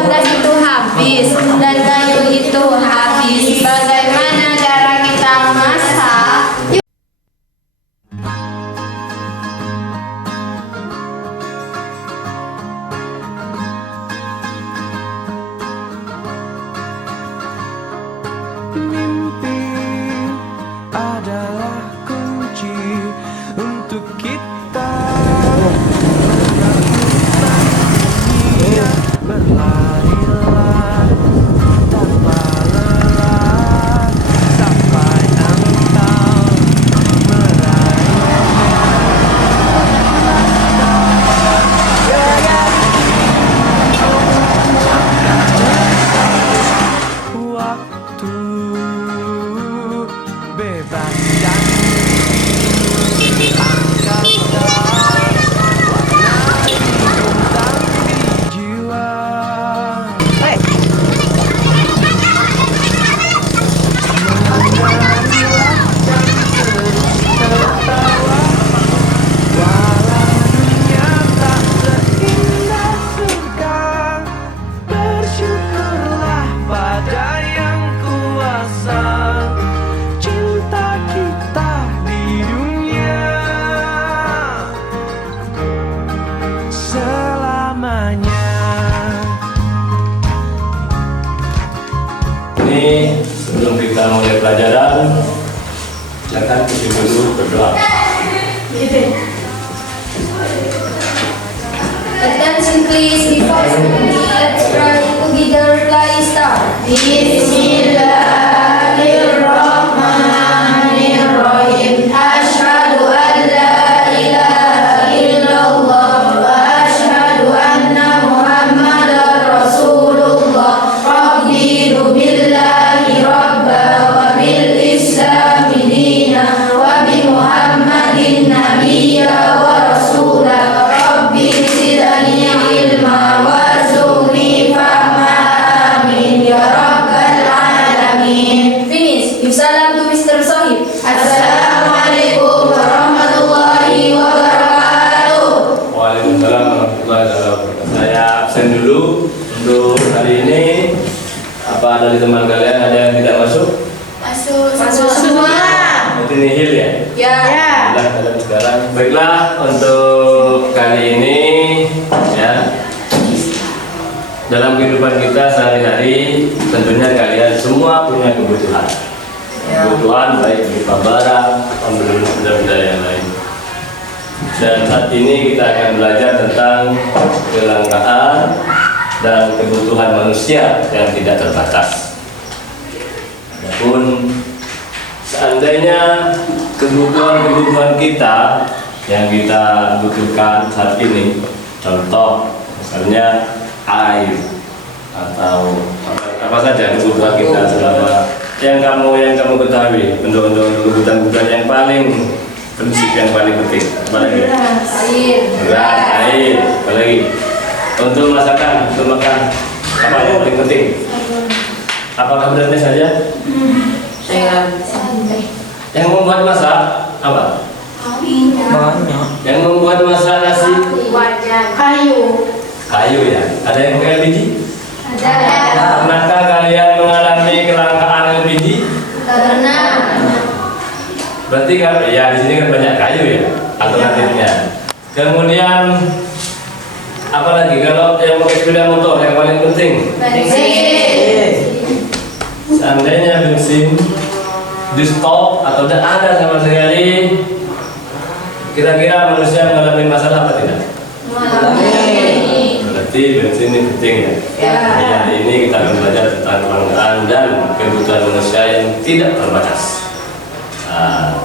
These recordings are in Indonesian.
gelas itu habis dan kayu itu habis. Bagaimana cara kita masak? Mimpi adalah kunci untuk kita menaklukkan dunia. Berlarilah tanpa lelah sampai engkau waktu bebas dan angkatkan warna bintang di jiwa. Menarilah dan terus tertawa walau dunia tak seindah surga. Bersyukurlah pada yang kuasa cinta kita di dunia selamanya. Ini sebelum kita mulai pelajaran, silakan kita dulu berdoa. Attention please, before speaking, let's try together. Let's start. Bismillahirrahmanirrahim. Asyhadu an la ilaha illallah wa asyhadu anna Muhammadar Rasulullah. Raditu billahi rabba wa bil islami dina wa bi Muhammadin nabiyya wa rasulah. Rabbi zidni ilma warzuqni fahma. Amin ya rabbal alamin. Finish. Give salam to Mr. Sohib. Assalamualaikum warahmatullahi wabarakatuh. Waalaikumsalam warahmatullahi wabarakatuh. Saya absen dulu untuk hari ini. Apa dari teman kalian ada yang tidak masuk? Masuk semua. Itu nihil ya? Ya. Alhamdulillah dalam sekarang. Baiklah, untuk kali ini ya, dalam kehidupan kita sehari-hari tentunya kalian semua punya kebutuhan. Kebutuhan baik berupa barang atau benda-benda yang lain. Dan saat ini kita akan belajar tentang kelangkaan dan kebutuhan manusia yang tidak terbatas. Adapun seandainya kebutuhan kita yang kita butuhkan saat ini, contoh misalnya air atau apa saja kebutuhan kita selama yang kamu ketahui untuk kebutuhan yang paling prinsip yang paling penting apa lagi? Beras, air, apa lagi? Untuk masakan, untuk makan apa yang paling penting? Apakah berarti saja? Yang membuat masak apa? Banyak. Yang membuat masak nasi? Kayu ya. Ada yang pakai LPG? Ada. Pernahkah kalian mengalami kelangkaan LPG? Pernah. Berarti kan ya di sini kan banyak kayu ya alternatifnya. Kemudian apa lagi kalau yang pakai sepeda motor yang paling penting? Bensin. Seandainya bensin di stop atau tidak ada sama sekali, kira-kira manusia mengalami masalah apa tidak? Berarti bensin ini penting ya. Ya. Hari ini kita akan belajar tentang kelangkaan dan kebutuhan manusia yang tidak terbatas. Nah,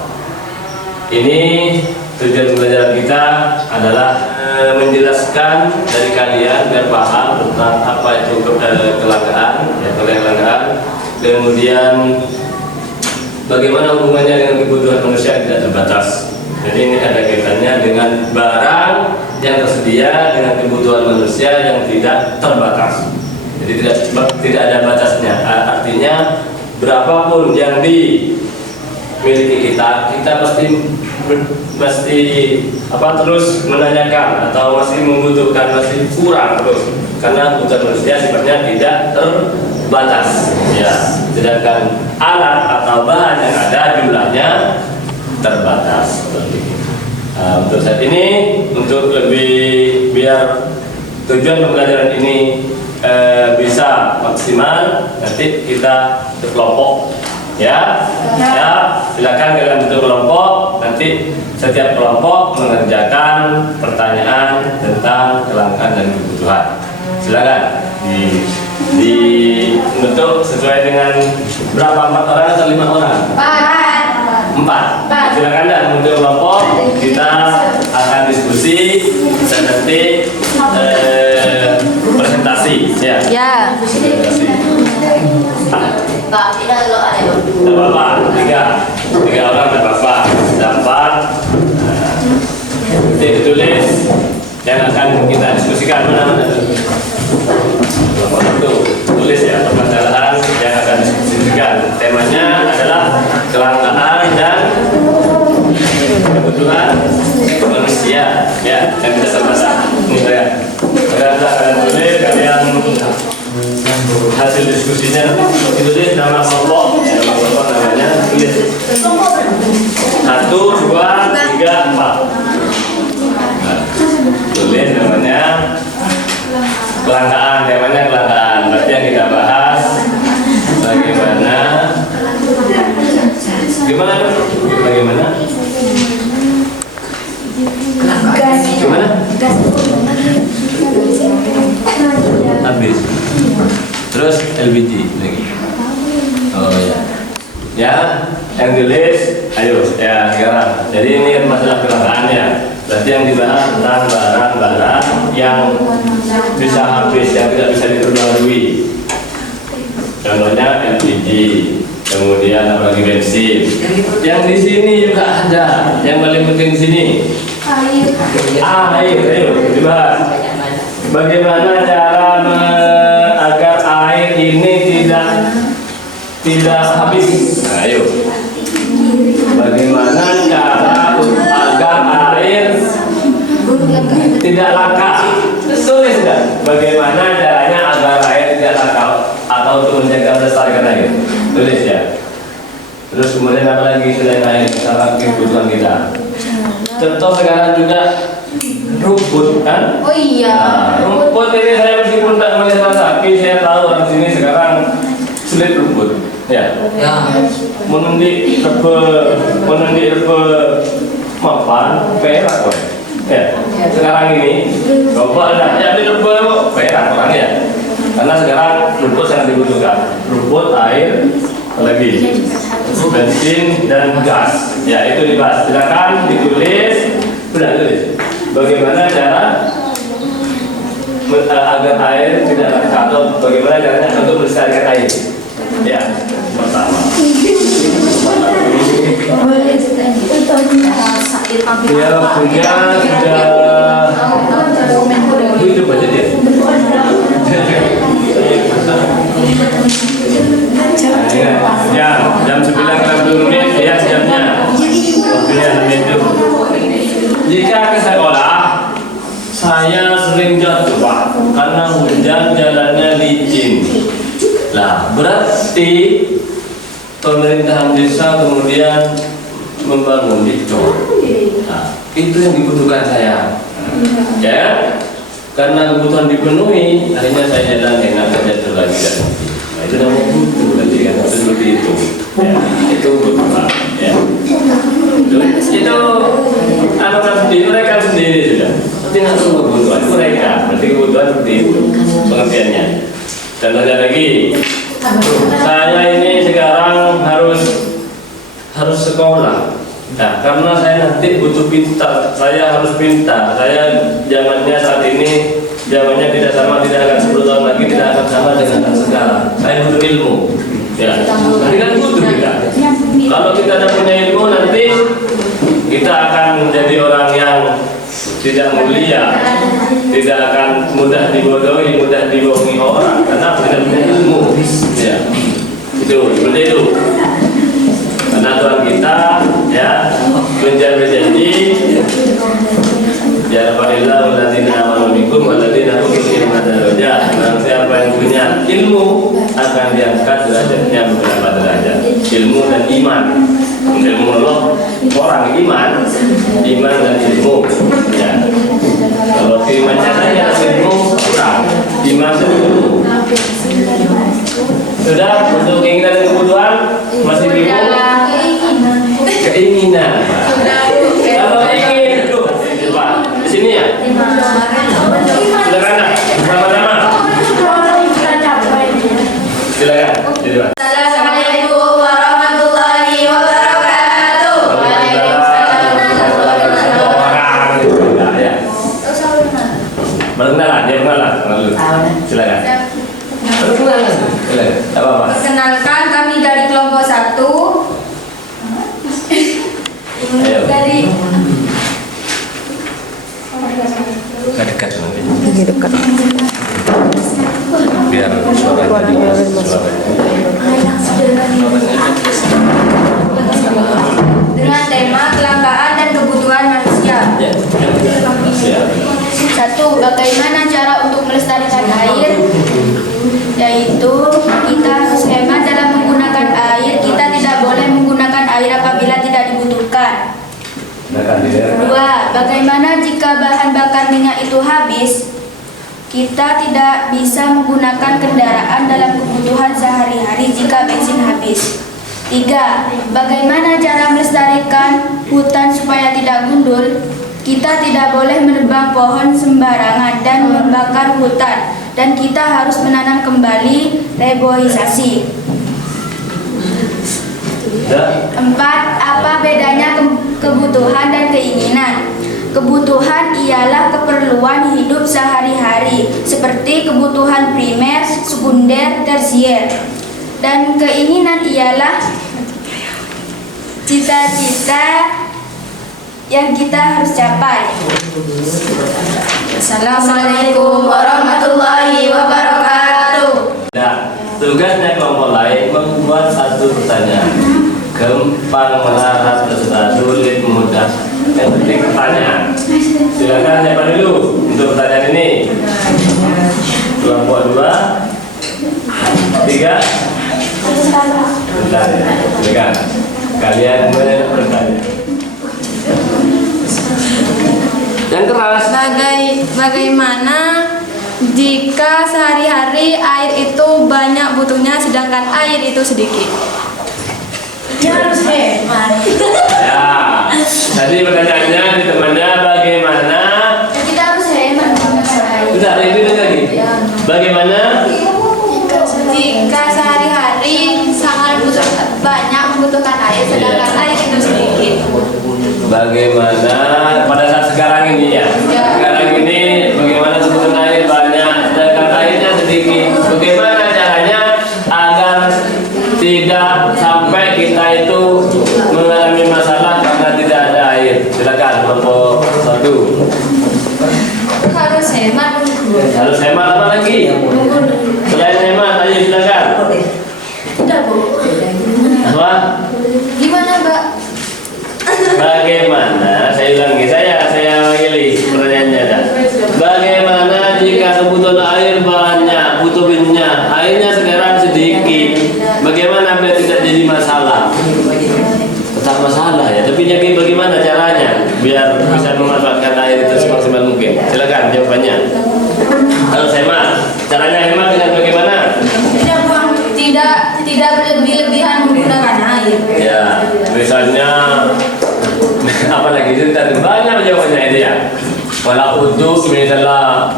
ini tujuan belajar kita adalah menjelaskan dari kalian biar paham tentang apa itu kelangkaan, ya kelangkaan. Kemudian bagaimana hubungannya dengan kebutuhan manusia yang tidak terbatas. Jadi ini ada kaitannya dengan barang yang tersedia dengan kebutuhan manusia yang tidak terbatas. Jadi tidak ada batasnya. Artinya berapapun yang dimiliki kita pasti terus menanyakan atau masih membutuhkan, masih kurang terus. karena kebutuhan manusia sifatnya tidak terbatas. Ya, sedangkan alat atau bahan yang ada jumlahnya terbatas. Untuk saat ini, untuk lebih biar tujuan pembelajaran ini bisa maksimal, nanti kita berkelompok. Ya, silakan kalian bentuk kelompok. Nanti setiap kelompok mengerjakan pertanyaan tentang kelangkaan dan kebutuhan. Silakan dibentuk sesuai dengan berapa, 4 orang atau 5 orang? 4. Silakan dan bentuk kelompok. Kita akan diskusi dan nanti presentasi. Ya. Presentasi. Pak, tidak lo ada. Tidak apa-apa, 3 orang tidak apa-apa. Dapat nanti ditulis yang akan kita diskusikan. Mana itu tulis ya, permasalahan yang akan diskusikan. Temanya adalah kelangkaan dan kebutuhan manusia. Ya, yang kita sama-sama. Ini saya. Kalian tulis, kalian hasil diskusinya ditulis nama kelompok, namanya tulis 1, 2, 3, 4. Tulis namanya kelangkaan, temanya kelangkaan. Berarti yang kita bahas bagaimana habis. Terus LPG lagi. Oh ya. Ya, yang tulis, ayo ya sekarang. Jadi ini kan masalah kelangkaannya. Berarti yang dibahas tentang barang-barang yang bisa habis, yang tidak bisa diperbarui. Contohnya LPG, kemudian apalagi bensin. Yang di sini juga ada. Yang paling penting di sini. Air, ayo dibahas. Bagaimana cara agar air ini tidak habis? Nah, ayo. Bagaimana cara agar air tidak langka? Tulis sudah. Bagaimana caranya agar air tidak langka atau untuk menjaga melestarikan air? Tulis ya. Terus kemudian apa lagi selain air? Salah kebutuhan kita. Contoh sekarang juga rumput kan? Oh iya. Nah, rumput ini saya meskipun tak melihat tapi saya tahu orang sini sekarang sulit rumput. Ya. Menundi rebe mapan perak kok. Ya. Sekarang ini coba lah ya rebe perak orang ya. Karena sekarang rumput sangat dibutuhkan. Rumput, air, apalagi bensin dan gas. Ya itu dibahas. Silakan ditulis. Sudah tulis. Bagaimana cara agar air tidak langka atau bagaimana caranya untuk melestarikan air? Ya, pertama. Ya, punya sudah hidup aja dia. Ya, jam 9:30 ya jamnya. Waktunya itu. Jika ke sekolah, saya sering jatuh Pak, karena hujan jalannya licin. Nah, berarti pemerintahan desa kemudian membangun dicor. Nah, itu yang dibutuhkan saya. Ya, karena kebutuhan dipenuhi, akhirnya saya jalan enak jatuh lagi dan nah, itu namanya butuh berarti kan seperti itu. Ya, itu butuh. Ya. Itu anak-anak sendiri, mereka sendiri sudah. Berarti nggak perlu kebutuhan mereka. Berarti kebutuhan seperti itu pengertiannya. Contohnya lagi, saya ini sekarang harus sekolah. Nah, karena saya nanti butuh pintar, saya harus pintar. Saya zamannya saat ini zamannya tidak akan 10 tahun lagi tidak akan sama dengan sekarang. Saya butuh ilmu. Ya, nanti kan butuh kita. Kalau kita tidak punya ilmu nanti kita akan menjadi orang yang tidak mulia, tidak akan mudah dibodohi, mudah dibohongi orang karena tidak punya ilmu. Ya, itu seperti itu. Karena Tuhan kita ya berjanji ya Alhamdulillah waladina amanu minkum waladina utul ilma daraja. ilmu akan diangkat derajatnya beberapa derajat. Ilmu dan iman. Ilmu Allah orang iman dan ilmu. Ya. Kalau imannya saja ilmu kurang, iman dan ilmu. Sudah untuk keinginan dan kebutuhan masih bingung? Keinginan. Kalau ingin coba di sini ya. Silakan, sama-sama. Silakan. Assalamualaikum warahmatullahi wabarakatuh. Perkenalan, dia perkenalan. Silakan. Silakan. Apa-apa. Perkenalkan, kami dari kelompok 1. Ayo. Dari Nggak dekat nanti. Lagi dekat. Biar suaranya dengan tema kelangkaan dan kebutuhan manusia. Ya, ya. 1. Bagaimana cara untuk melestarikan air? Yaitu kita harus hemat dalam menggunakan air. Kita tidak boleh menggunakan air apabila tidak dibutuhkan. 2. Bagaimana jika bahan bakar minyak itu habis? Kita tidak bisa menggunakan kendaraan dalam kebutuhan sehari-hari jika bensin habis. 3. Bagaimana cara melestarikan hutan supaya tidak gundul? Kita tidak boleh menebang pohon sembarangan dan membakar hutan, dan kita harus menanam kembali reboisasi. 4. Apa bedanya kebutuhan dan keinginan? Kebutuhan ialah keperluan hidup sehari-hari, seperti kebutuhan primer, sekunder, tersier. Dan keinginan ialah cita-cita yang kita harus capai. Assalamualaikum warahmatullahi wabarakatuh. Nah, tugasnya kelompok lain membuat satu pertanyaan. Gampang, melarat, terserah, sulit, mudah. Yang penting pertanyaan. Silakan siapa dulu untuk pertanyaan ini? Kelompok 2, 3. Bentar ya. Silakan. Kalian bertanya. Yang keras. Bagaimana jika sehari-hari air itu banyak butuhnya sedangkan air itu sedikit? Harus hemat. Ya. Tadi pertanyaannya di temannya bagaimana? Kita harus hemat menggunakan air. Bentar, itu lagi. Bagaimana? Jika sehari-hari sangat banyak membutuhkan air sedangkan air itu sedikit. Bagaimana pada saat sekarang ini ya? Sekarang ini bagaimana kebutuhan air banyak sedangkan airnya sedikit? Bagaimana caranya agar tidak sampai kita itu mengalami masalah karena tidak ada air? Silakan kelompok 1. Harus hemat. Harus hemat apa lagi? Selain hemat, ayo silakan. Udah, Bu. Apa? Gimana, Mbak? Bagaimana? Saya ulangi, saya pilih pertanyaannya dah. Bagaimana jika kebutuhan air banyak, butuh minyak, airnya sekarang sedikit? Bagaimana biar tidak jadi masalah? Tetap masalah ya, tapi jadi bagaimana caranya biar bisa memanfaatkan air itu semaksimal mungkin? Silakan jawabannya. Harus hemat. Caranya hemat dengan bagaimana? Tidak berlebih-lebihan menggunakan air. Ya, misalnya apalagi itu tadi banyak jawabannya itu ya. Kalau uduk misalnya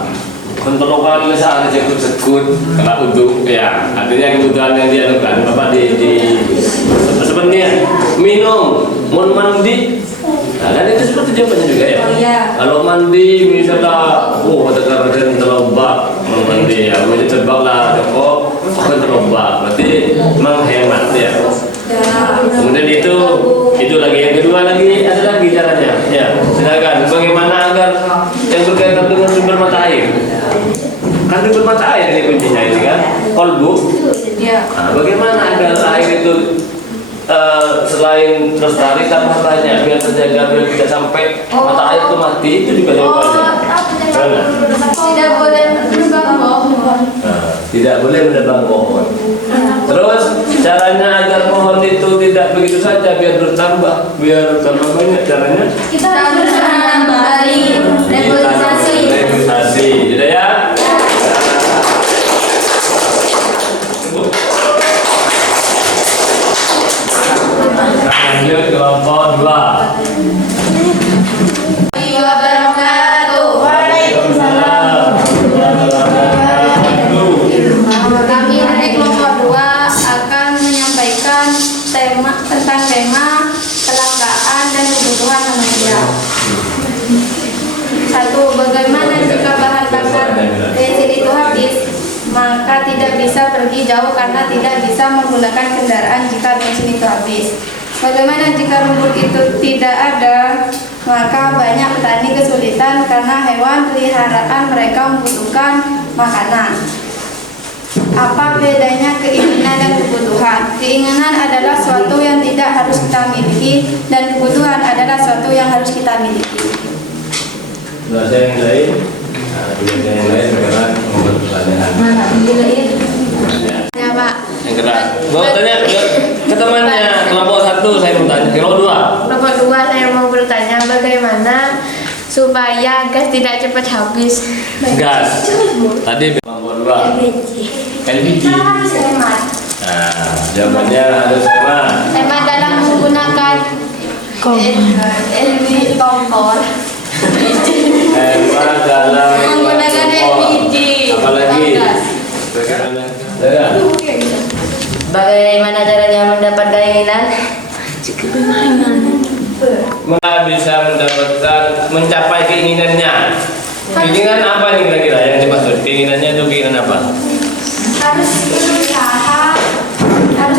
kontrolkan misalnya sekut-sekut kalau uduk ya artinya kebutuhan yang dia lakukan apa di sebenarnya minum mau mandi. Nah, kan itu seperti jawabannya juga ya. Iya. Kalau mandi misalnya tekan terlebak mau mandi ya, mau terbanglah kok akan terlebak berarti menghemat ya. Kemudian itu lagi yang kedua lagi ada lagi caranya ya. Silakan bagaimana agar yang berkaitan dengan sumber mata air. Kan sumber mata air ini kuncinya ini kan kolbu. Ya. Nah, bagaimana agar air itu selain lestari tambah banyak biar terjaga biar tidak sampai mata air itu mati itu juga jawabannya. Tidak boleh menebang pohon. Nah, tidak boleh menebang pohon. Terus caranya agar pohon itu tidak begitu saja biar bertambah banyak, caranya Kita harus menanam kembali, reboisasi. reboisasi, gitu ya. Lanjut kelompok 2. Kami dari kelompok 2 akan menyampaikan tema kelangkaan dan kebutuhan manusia. 1. Bagaimana jika bahan bakar bensin itu habis? Maka tidak bisa pergi jauh karena tidak bisa menggunakan kendaraan jika bensin itu habis. Bagaimana jika rumput itu tidak ada? Maka banyak petani kesulitan karena hewan peliharaan mereka membutuhkan makanan. Apa bedanya keinginan dan kebutuhan? Keinginan adalah suatu yang tidak harus kita miliki dan kebutuhan adalah suatu yang harus kita miliki. Bahasa yang lain, sekarang membuat pertanyaan. Ya, Pak. Yang keras. Mau tanya ke temannya kelompok 1 saya mau tanya. Kelompok 2. Kelompok 2 saya mau bertanya bagaimana supaya gas tidak cepat habis. Gas. Tadi kelompok 2. LPG. Kita harus hemat. Nah, jawabannya harus hemat. Hemat dalam menggunakan LPG kompor. Hemat dalam Menggunakan LPG. Apalagi? Ya. Bagaimana caranya mendapat keinginan? Bisa mendapatkan mencapai keinginannya. Keinginan apa nih kira-kira yang dimaksud? Keinginannya itu keinginan apa? Harus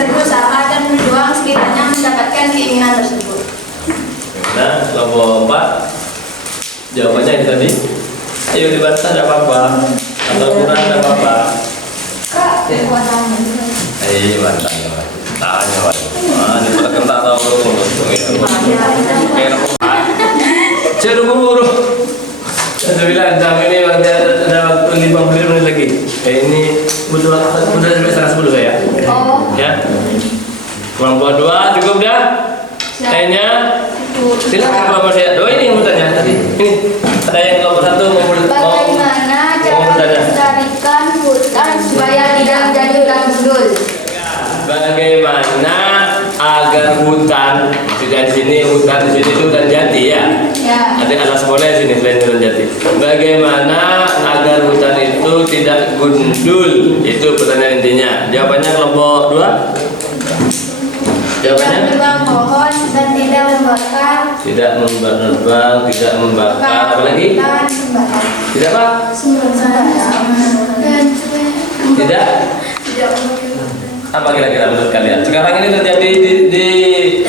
berusaha dan berjuang sekiranya mendapatkan keinginan tersebut. Nah, kelompok 4 jawabannya itu tadi. Ayo dibantah tidak apa-apa. Atau kurang tidak apa-apa. Ayo bantah. Tanya Pak. Ini pada kentak tahu. Ceru buru. Saya bilang jam ini ada waktu 50 menit lagi. Ini udah sampai setengah 10 ya. Oh. Ya. Kelompok 2 cukup dah. Tanya. Silakan kelompok saya. Oh ini yang mau tanya tadi. Ini ada yang kelompok 1 mau Bagaimana cara melestarikan hutan supaya tidak menjadi hutan gundul? Bagaimana agar hutan, maksudnya di sini hutan di sini itu hutan jati ya? Ya. Ada alas boleh di sini selain hutan jati. Bagaimana agar hutan itu tidak gundul? Itu pertanyaan intinya. Jawabannya kelompok 2. Jawabannya? Tidak menebang pohon dan tidak membakar. Tidak menerbang, tidak membakar. Apa lagi? Tidak apa? Tidak? Apa kira-kira menurut kalian? Sekarang ini terjadi di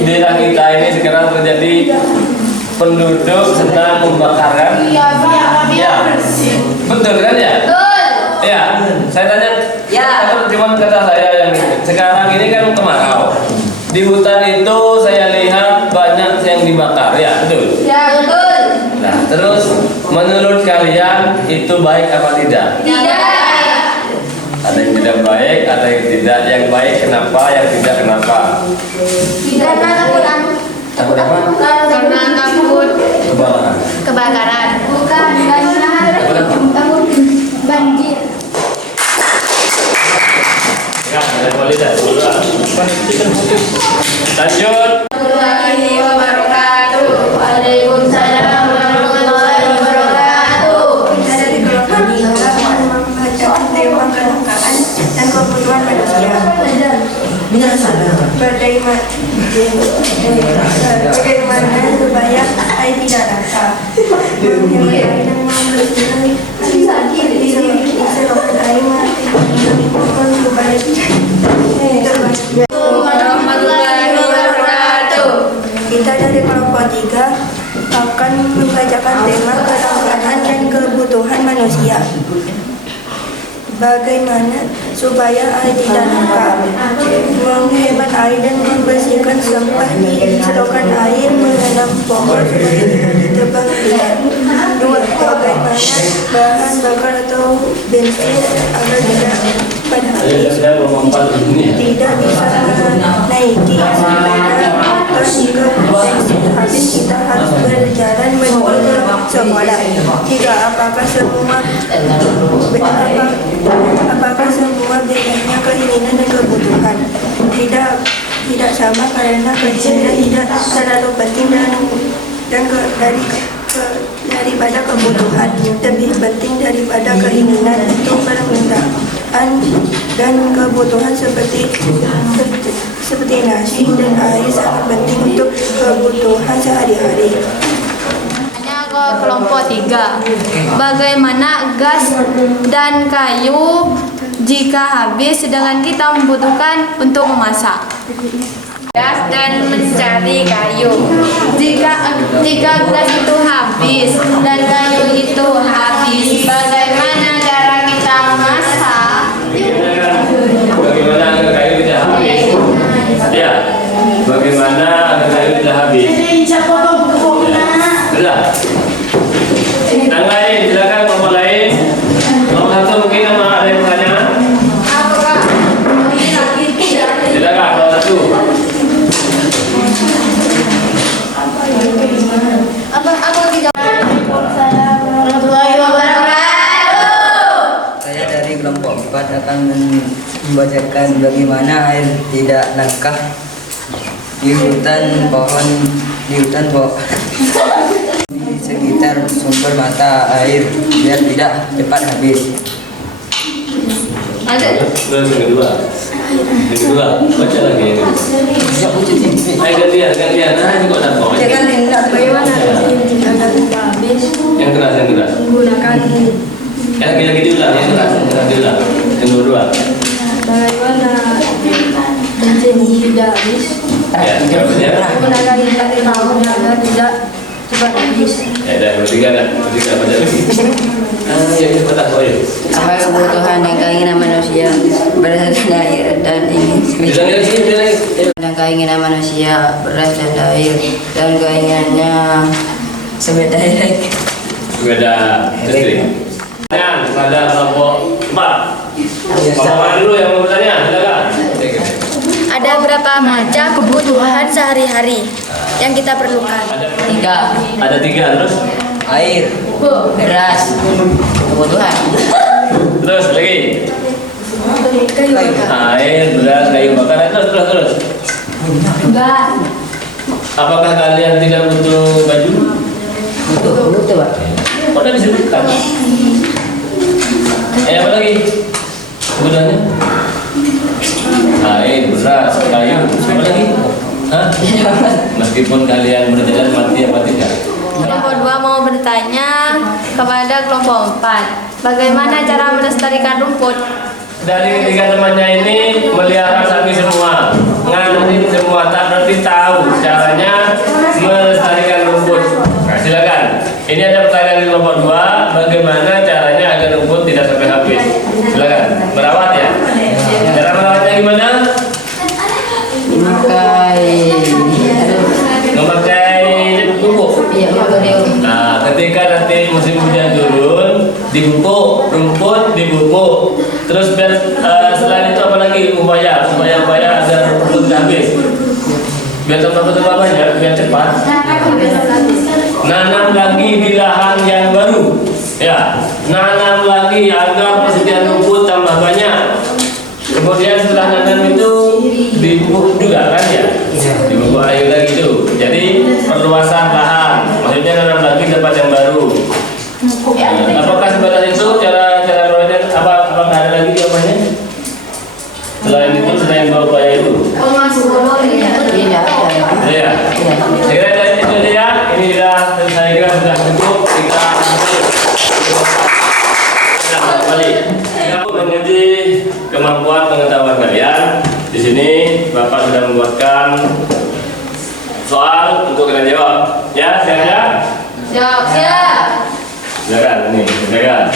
daerah kita ini sekarang terjadi penduduk sedang membakar kan? Ya. Betul kan ya? Ya. Saya tanya. Ya. Cuma kata saya yang sekarang ini kan kemarau. Di hutan itu saya lihat banyak yang dibakar ya, betul? Ya, betul. Nah, terus menurut kalian itu baik apa tidak? Tidak. Ada yang tidak baik, ada yang tidak. Yang baik kenapa, yang tidak kenapa? Karena Takut apa? Karena takut Kebakaran. kebakaran. Bukan takut banjir. Ya, dari kualitas. Lanjut. Warahmatullahi wabarakatuh. Waalaikumsalam warahmatullahi wabarakatuh. Kita dari kelompok 3 membacakan tema kelangkaan dan kebutuhan manusia. Bagaimana supaya air tidak langka? Menghemat air dan membersihkan selokan air mati supaya Warahmatullahi wabarakatuh. Kita dari kelompok 3 akan membacakan tema kelangkaan dan kebutuhan manusia. Bagaimana supaya air tidak langka? Menghemat air dan membersihkan sampah di selokan air, menanam pohon supaya ditebang tidak. 2. Bagaimana bahan bakar atau bensin agar tidak kelompok ini ya. tidak bisa menaiki sepeda motor hingga habis kita harus berjalan menuju ke sekolah. Tiga, apakah semua bedanya keinginan dan kebutuhan? Tidak sama karena keinginan tidak terlalu penting daripada kebutuhan. Lebih penting daripada keinginan itu permintaan dan kebutuhan seperti nasi dan air sangat penting untuk kebutuhan sehari-hari. Hanya ke kelompok 3. Bagaimana gas dan kayu jika habis sedangkan kita membutuhkan untuk memasak? Gas dan mencari kayu. Jika gas itu habis dan kayu itu habis, bagaimana cara kita memasak? Bagaimana agar kayu tidak habis? Ya, bagaimana agar kayu tidak habis? Sudah. Yang lain, silakan kelompok lain. Nomor 1 mungkin ada yang pertanyaan? Silakan nomor 1. Saya dari kelompok 4 akan membacakan bagaimana air tidak langkah di hutan pohon di sekitar sumber mata air biar tidak cepat habis. Terus yang kedua. Yang kedua, baca lagi yang kedua. Ayo gantian. Nah, ini kok ada kok. Bagaimana Yang keras. menggunakan Lagi diulang, yang keras. Yang kedua. bagaimana bensin tidak habis? Ya, Menggunakan tahun agar tidak cepat habis. ya, dah, bertiga baca lagi. Ya, cepat kok ya. Apa kebutuhan dan keinginan manusia berdasarkan air dan Bilang lagi sini, lagi. dan keinginan manusia berdasarkan air dan keinginannya sepeda elektrik. Sepeda listrik. Pertanyaan pada kelompok 4. Bapak dulu yang mau bertanya, silakan. Ada berapa macam kebutuhan sehari-hari yang kita perlukan? Ada 3 terus. Air, beras, kebutuhan. Terus lagi. Kayu. Air, beras, kayu bakar. Terus. Apakah kalian tidak butuh baju? Butuh, Pak. Kok udah disebutkan? Apa lagi? Kebutuhannya? Air, beras, kayu. Apa lagi? Hah? Meskipun kalian berjalan mati apa tidak? Kelompok 2 mau bertanya kepada kelompok 4. Bagaimana cara melestarikan rumput? Dari ketiga temannya ini melihara sapi semua, nganuin semua, tak berarti tahu caranya melestarikan rumput. Nah, silakan. Ini ada pertanyaan di kelompok 2, bagaimana caranya agar rumput tidak sampai habis? Silakan. Merawat ya. Cara merawatnya gimana? Memakai pupuk. Nah, ketika nanti musim hujan turun, dipupuk, rumput dipupuk. Terus biar selain itu apa lagi upaya agar rumput tidak habis? Biar tambah banyak, biar cepat. Nanam lagi di lahan yang baru. Ya, nanam lagi agar persediaan rumput tambah banyak. Kemudian setelah nanam itu dipupuk juga kan ya? Dipupuk air lagi itu. Jadi perluasan lahan, maksudnya nanam lagi tempat yang baru. Apakah sebatas itu cara merawatnya? Apakah ada lagi jawabannya? Selain itu, selain dua upaya itu? Tidak. Ya. Saya kira itu dia. Ini saya kira sudah cukup. Kita kembali. Menguji kemampuan pengetahuan kalian. Di sini Bapak sudah membuatkan soal untuk kalian jawab. Ya, siap. Siap. Silakan, ini, silakan.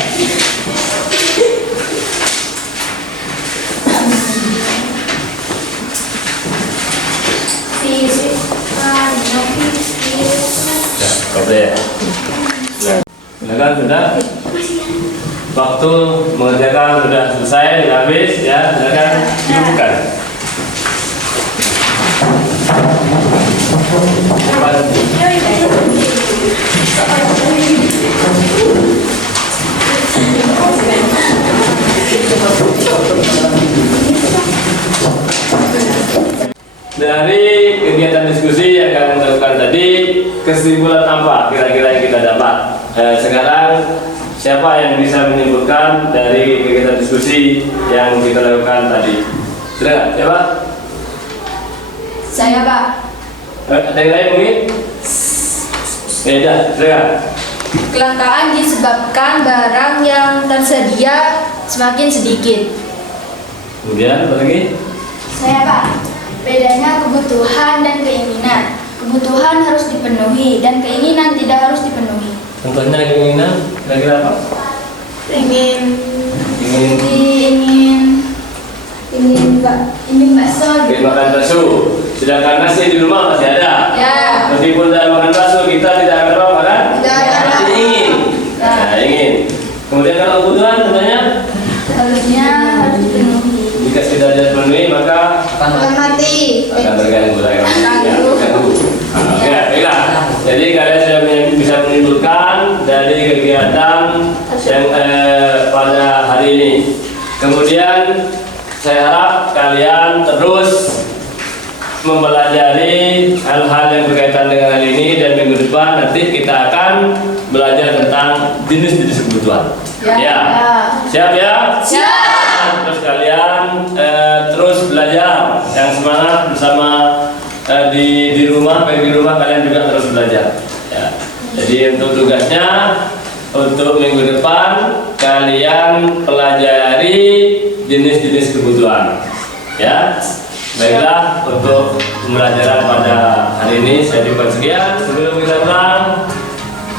Ya, boleh. Silakan, sudah. waktu mengerjakan sudah selesai, sudah habis ya, silakan dibuka. Dari kegiatan diskusi yang kalian lakukan tadi, kesimpulan apa kira-kira yang kita dapat? Sekarang siapa yang bisa menyimpulkan dari kegiatan diskusi yang kita lakukan tadi? Silakan, siapa? Saya, Pak. Ada yang lain mungkin? Beda, silakan. Kelangkaan disebabkan barang yang tersedia semakin sedikit. Kemudian apa lagi? Saya, Pak. Bedanya kebutuhan dan keinginan. Kebutuhan harus dipenuhi dan keinginan tidak harus dipenuhi. Contohnya keinginan, kira-kira apa? Ingin Ingin bakso. ingin makan bakso, sedangkan nasi di rumah masih ada. Ya. Meskipun tidak makan bakso, kita tidak akan apa kan? Tidak akan. Masih ingin. Nah, ingin. Kemudian kalau kebutuhan contohnya, Harusnya harus dipenuhi. jika tidak dipenuhi maka Mati. akan terganggu lagi. Terganggu. Oke, baiklah. Jadi kalian sudah bisa menyimpulkan dari kegiatan yang pada hari ini. Kemudian saya harap kalian terus mempelajari hal-hal yang berkaitan dengan hal ini, dan minggu depan nanti kita akan belajar tentang jenis-jenis kebutuhan. Ya. Siap ya? Siap. Terus kalian terus belajar, yang semangat bersama di rumah, baik di rumah kalian juga terus belajar. Ya. Jadi untuk tugasnya untuk minggu depan kalian pelajari jenis-jenis kebutuhan. Ya. Baiklah, untuk pembelajaran pada hari ini saya cukup sekian. Sebelum kita pulang,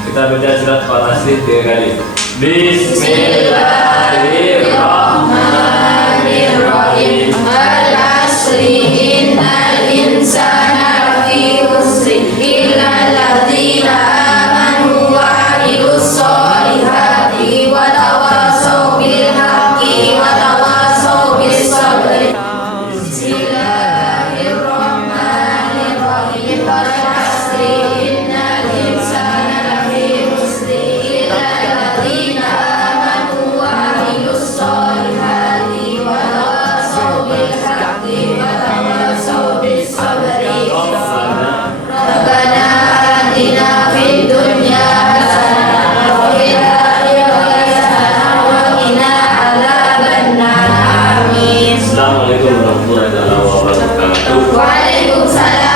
kita baca surat Al-Asr 3 kali. Bismillahirrahmanirrahim. Al-asri innal insana lafi khusr illa alladzina amanu wa amilus solihati wa tawasaw bil haqqi wa tawasaw bis sabri. Bismillahirrahmanirrahim. Al-asri innal insana lafi khusr illa alladzina amanu wa amilus solihati wa tawasaw bil haqqi wa tawasaw bis sabri. Rabbana atina fid dunya hasanah wa fil akhirati hasanah wa qina adzabannar. Amin. Assalamualaikum warahmatullahi wabarakatuh. Waalaikumsalam.